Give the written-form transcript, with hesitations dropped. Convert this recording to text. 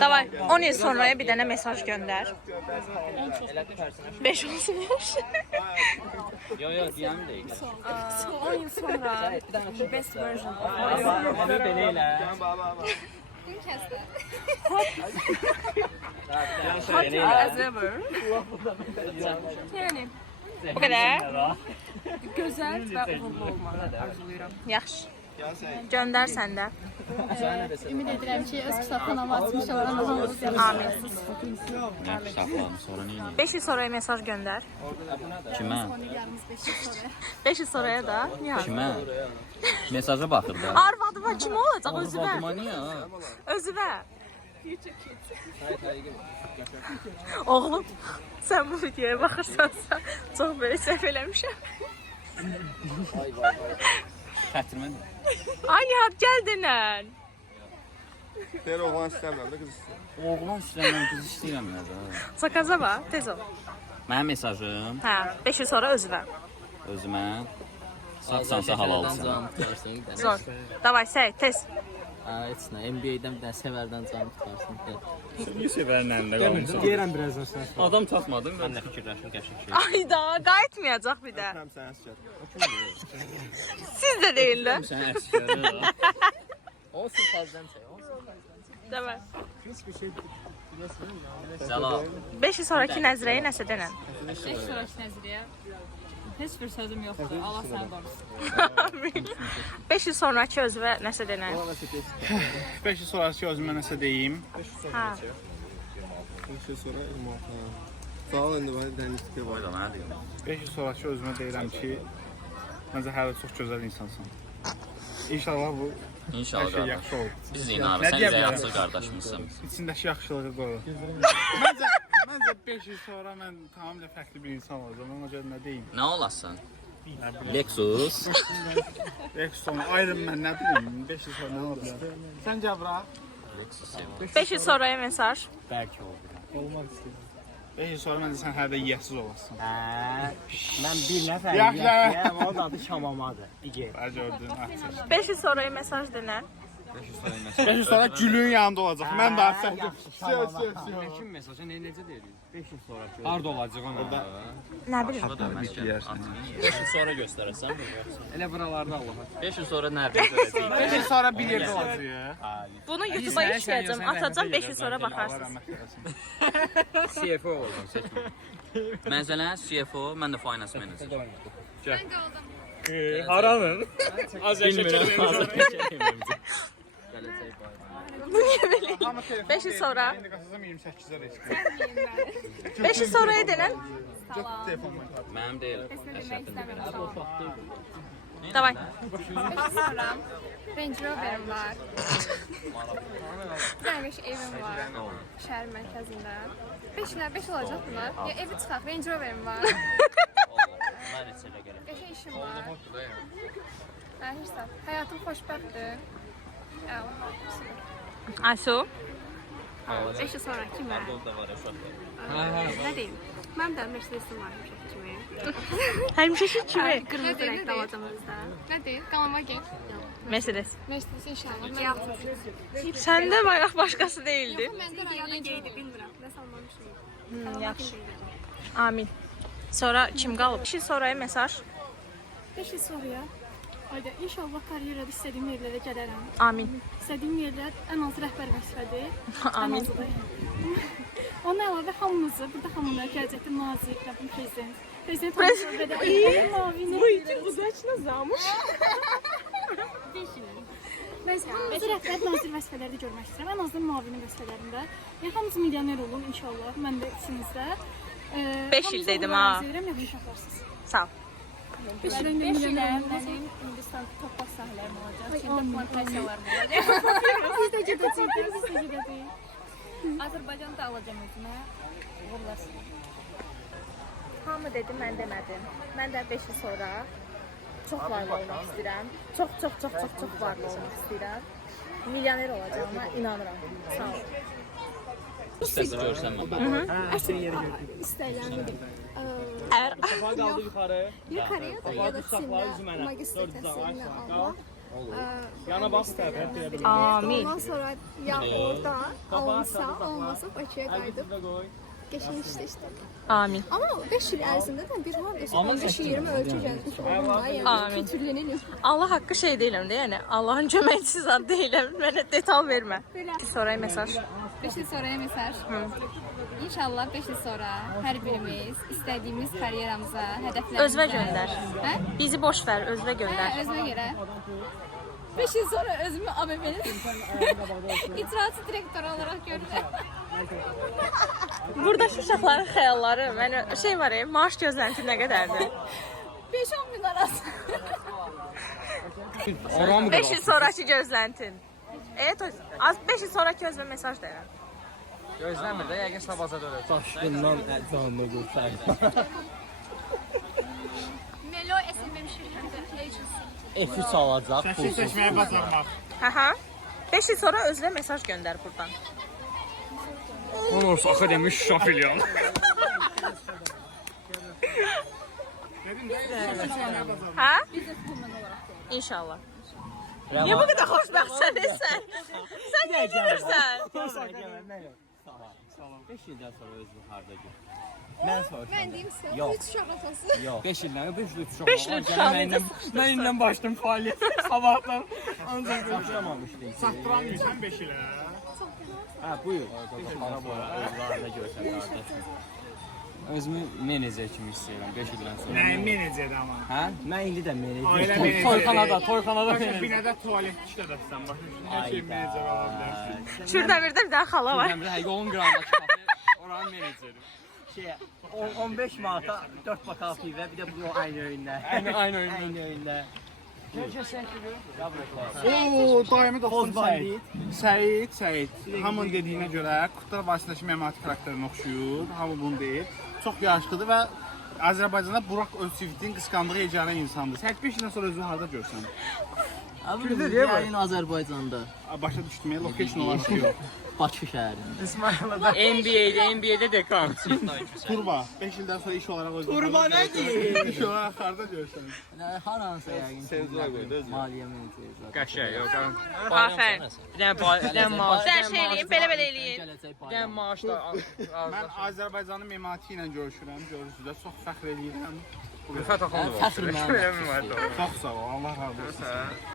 Davay, 10 il sonraya bir dənə mesaj göndər. 5 olsun yaş. Yo, diyem değil. 10 yıl sonra best version of Onu beneyle. hot as ever. Yani Bu qədər. güzel ve uğurlu olmalı arzulayıram. Yaxşı. Göndər sən də. Ümid edirəm ki, öz kitabxanamı açmış olan olursunuz. Amin. Saxlam, sonra neyini? 5 il sonraya mesaj göndər. Kimə? 5 il sonraya da yaz. Kimə? Mesaja baxır da. Arvadıma kim olacaq özüvə? Arvadıma niyə? Özüvə. Oğlum, sən bu videoya baxırsansa çox böyük səhv eləmişəm. Xətrimə. Ay Nihat, gəl denən. Deyir oğlan istəmirəm də qız istəyirəm. Oğlan istəyirəm, qız istəyirəm nədə. Zakaza bax, tez ol. Mənim mesajım Hə, 5 il sonra özüvə. özümə satsansa halalsan. Zor. Davay, səy, tez. Heç nə, NBA-dən bir dənə sevərdən canı tutarsın. Bir səfərlə də qalmışam. Deyirəm birazdan sən. Adam tapmadım, mən də fikirləşdim qəşəng şey. Ayda, qayıtmayacaq bir də. Həm sən əsgər. Siz də deyil də. Sən əskərə. Olsun fazladan şey, olsun. Davay. Salam. 5 il sonraki nəzrəyə nəsə denən. 5 sonraki nəzriyə heç bir sözüm yoxdur. Allah səni qorusun. 5 il sonraki özüvə nəsə denən. 5 il sonrası özümə nəsə deyim. Hə. Bir şey sonra ilmata. Sağ ol, indi bana dənizlikə var. Oyda mənə deyim. 5 il sonrası özümə deyirəm ki, məncə hələ çox gözəl insansan. İnşallah bu hər İnşallah şey qardaş. yaxşı olur. Biz inanırıq, Nə sən deyə bizə bilərəm? yaxşı qardaşımızsan. İçindəki yaxşılığı qoy. Məncə 5 il sonra mən tamamilə fərqli bir insan olacağam. Ona görə nə deyim? Nə olasan? Lexus. Rexton, Iron Man nə bilim, 5 il sonra nə olacaq? Sən Cəbra? Lexus sevim. 5 il sonraya mesaj. Bəlkə oldu. Olmaq istəyirəm. 5 il sonra məncə sən hələ də yiyəsiz olasın. Mən bir nəfər Yaxşı. yiyəm, onun adı Şamamadır. İgər. Bə gördün, açır. 5 il sonraya mesaj denən. 5 il sonra gülün yanında olacaq. Mən də açacağım. Kim mesaja necə deyirik? 5 il sonraki. Harda olacaq ona? Nə bilim. Sonra göstərəsən. Elə buralarda Allah'a. 5 il sonra nədə görəcəyik? 5 il sonra bir yerdə olacaq. Bunu YouTube'a yükləyəcəm, atacam 5 il sonra baxarsınız. CFO oldum seçmə. Məsələn, CFO, mən də finance manager. Haranın? Bu niyə belə? 5 il sonra. 28-ə reçki. 5 il sonraya denən. Mənim deyil. Əşrəfin də. Davay. Sonra Range Rover'im var. Gəlmiş evim var. Şəhər mərkəzində. 5 olacaq bunlar. Ya evi çıxaq, Range Rover'im var. Mən heç elə gələm. Qəşəng işim var. Heç sağ. Həyatım xoşbəxtdir. Aysu. 5 il sonra kim var? Burada var uşaqlar. Nə deyim? Mənim də Mercedes-im var həmişəki kimi. Həmişəki kimi. Qırmızı rəngdə alacağım özdən. Nə deyim? Qalama gen. Mercedes. Mercedes inşallah. Səndə bayaq başqası değildi. Məndə rayona geydi, bilmirəm. Nə salmamışım. Yaxşı. Amin. Sonra kim qalıb? 5 il sonraya mesaj. 5 il sonraya ayda inşallah karyerada istədiyim yerlərə gələrəm. Amin. İstədiyim yerlər ən az rəhbər vəzifədir. Amin. Ondan əlavə hamımızı, burada hamını gələcəkdə nazir, Rəbbim prezident hamısı qədər mavini. Bu için uzaçla zamış. Hamımızı rəhbər nazir vəzifələrdə görmək istəyirəm. Ən azından mavini vəzifələrində. Yəni hamımız milyoner olun inşallah. Mən də içinizdə. 5 il dedim ha. Hamınızı uşaqlarsınız. Sağ ol. 5 il milyoner Mənim Hindistan torpaq sahələrim olacaq. Çində plantasiyalarım olacaq. Siz də gedəcəksiniz, siz də gedəcəksiniz. Azərbaycanı da alacağım özümə. Uğurlasın. Hamı dedi, mən demədim. Mən də 5 il sonra çox varlı olmaq istəyirəm. Çox varlı olmaq istəyirəm. Milyoner olacağıma inanıram. Sağ ol. İstəsə görsən İstəyirəm. Əgər Yukarıya da ya da Çin'de magistr təhsilini almaq. Yana bax tərəf deyə bilərəm. Amin. Ondan sonra ya orada alınsa, olmasa Bakıya qayıdıb geçmişdi işte. Amin. Ama 5 yıl ərzində də bir hardasa 15-20 ölçü gəlmiş olmalı. Yəni Amin. kötürlenelim. Allah haqqı şey deyiləm də, yəni Allahın köməkçisi zad deyiləm. Mənə detal vermə. Sonraya mesaj. 5 yıl sonraya mesaj. İnşallah 5 yıl sonra hər birimiz istədiyimiz karyeramıza, hədəflərimizə Özvə göndər. Hə? Bizi boş ver, özvə göndər. Hə, özünə görə. 5 yıl sonra özümü ABB'nin icraçı direktörü olarak görürəm. Buradakı uşaqların xəyalları, mənə şey var, maaş gözlənti nə qədərdir? 5-10 bin arası. 5 il sonraki gözləntin. Az 5 il sonraki özümə mesaj deyirəm. Gözləmir də, yəqin sabaza dönəcək. Daşqından canını qurtar. Melo SMM şirkəti agency. F3 alacaq. Şəkil seçməyə bacarmaq. Hə. 5 il sonra özünə mesaj göndər burdan. Onursa akademi Şuşa filialı. Hə? İnşallah. Niyə bu qədər xoşbəxtsən sən? Sən niyə gülürsən? 5 ildən sonra özünü harda gör. Mən soruşam. Mən deyim sizə, Yox. 3 uşaq atası. Yox. 5 ildən, 5 il uşaq. 5 il uşaq. Mən ilə başladım fəaliyyət. Sabahdan. Ancaq başlamamışdın. Satdıramıyorsan 5 ilə. Hə, buyur. Harda görsən qardaşım. Özümü menecer kimi istəyirəm 5 ildən sonra. Nəyin meneceri amma? Hə? Mən indi də Ailə menecər. meneceri. Toyxanada Başa menecer. binədə tualet işlədəsən. Başa hər şey menecer ola bilərsən. Kürdəmirdə bir dənə xala var. Dəmir həqiqi yolun qırağındakı kafe. Oranın meneceri. Şey, 15 manata 4 bakal pivə, bir də bu aynı öyündə. Aynı öyündə. Aynı öyündə. Oo, daimi dostum Poz bandit. Səid. Hamının dediyinə görə Qurtlar Vadisindəki Məmati xarakterinə oxşuyur. Hamı bunu deyir. Çox yaşlıdır və Azərbaycanda Burak Özçivit'in qısqandığı yeganə insandır. Sən 5 ildən sonra özünü harda görsən? Abi bu yayın Azərbaycanda. Başa düşdüm, location olaraq yox. Bakı şəhərində. NBA'de dekan. Turba, 5 ildən sonra iş olaraq özünü Turba nədir? İş olaraq harda görsən? Hər hansı yəqin maliyyə meneceri. Qəşəng, yox. Afərin. Bir dənə maaş. Sən şey eləyin, belə eləyin. Bir dənə maaş da Mən Azərbaycanın Memati ilə görüşürəm, görürsünüz də çox fəxr edirəm. Rüfət Axundov. Fəxr mənə. Çox sağ ol, Allah razı olsun.